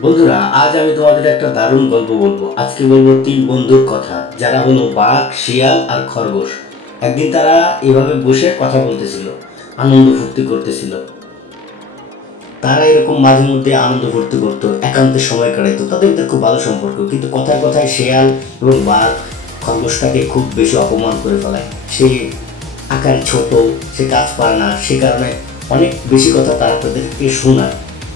বন্ধুরা, আজ আমি তোমাদের একটা দারুণ গল্প বলবো। আজকে বলবো তিন বন্ধুর কথা, যারা হলো বাঘ, শিয়াল আর খরগোশ। একদিন তারা এভাবে বসে কথা বলতেছিল, আনন্দ ফুর্তি করতেছিল। তারা এরকম মাঝে মধ্যে আনন্দ ফুর্তি করতো, একান্তে সময় কাটাইতো, তাদের মধ্যে খুব ভালো সম্পর্ক। কিন্তু কথায় কথায় শিয়াল এবং বাঘ খরগোশটাকে খুব বেশি অপমান করে ফেলায়। সে আকারে ছোট, সে কাজ পারে না, সে কারণে অনেক বেশি কথা তারা তাদেরকে শোনায়।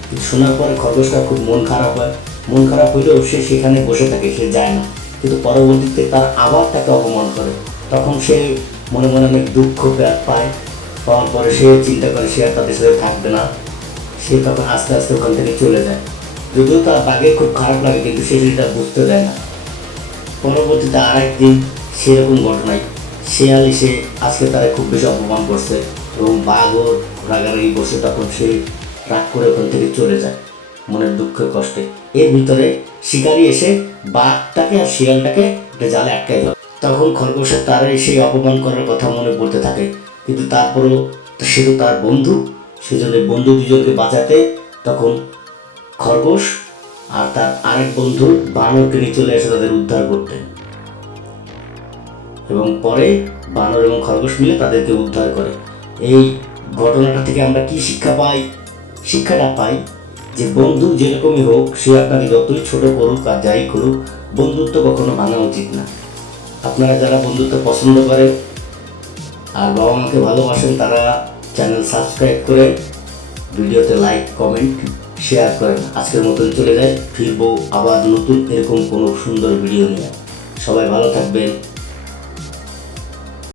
কিন্তু শোনার পরে খরগোশটা খুব মন খারাপ হয়। মন খারাপ হইলেও সে সেখানে বসে থাকে, সে যায় না। কিন্তু পরবর্তীতে তার আবার তাকে অপমান করে। তখন সে মনে মনে অনেক দুঃখ পায়। পাওয়ার পরে সে চিন্তা করে সে আর তাদের সাথে থাকবে না। সে তখন আস্তে আস্তে ওখান থেকে চলে যায়। যদিও তার বাঘের খুব খারাপ লাগে, কিন্তু সে সেটা বুঝতে দেয় না। পরবর্তীতে আরেকদিন সেরকম ঘটনায় শেয়াল এসে আজকে তারা খুব বেশি অপমান করছে এবং বাঘও রাগারাগি করছে। তখন সে রাগ করে ওখান থেকে চলে যায় মনের দুঃখে কষ্টে। এর ভিতরে শিকারি এসে বাঘটাকে আর শিয়ালটাকে একটা জালে আটকায় দেয়। তখন খরগোশের তার সেই অপমান করার কথা মনে পড়তে থাকে। কিন্তু তারপরেও সে তো তার বন্ধু, সেজন্য বন্ধু দুজনকে বাঁচাতে তখন খরগোশ আর তার আরেক বন্ধু বানরকে নিয়ে চলে আসে তাদের উদ্ধার করতে। এবং পরে বানর এবং খরগোশ মিলে তাদেরকে উদ্ধার করে। এই ঘটনাটা থেকে আমরা কি শিক্ষা পাই? শিক্ষাটা পাই যে বন্ধু যেরকমই হোক, সে আপনাকে যতই ছোট করুক আর যাই করুক, বন্ধুত্ব কখনো ভাঙা উচিত না। আপনারা যারা বন্ধুত্ব পছন্দ করেন আর বাবা মাকে ভালোবাসেন, তারা চ্যানেল সাবস্ক্রাইব করে ভিডিওতে লাইক, কমেন্ট, শেয়ার করেন। আজকের মতন চলে যায়, ফিরবো আবার নতুন এরকম কোনো সুন্দর ভিডিও নিয়ে। সবাই ভালো থাকবেন।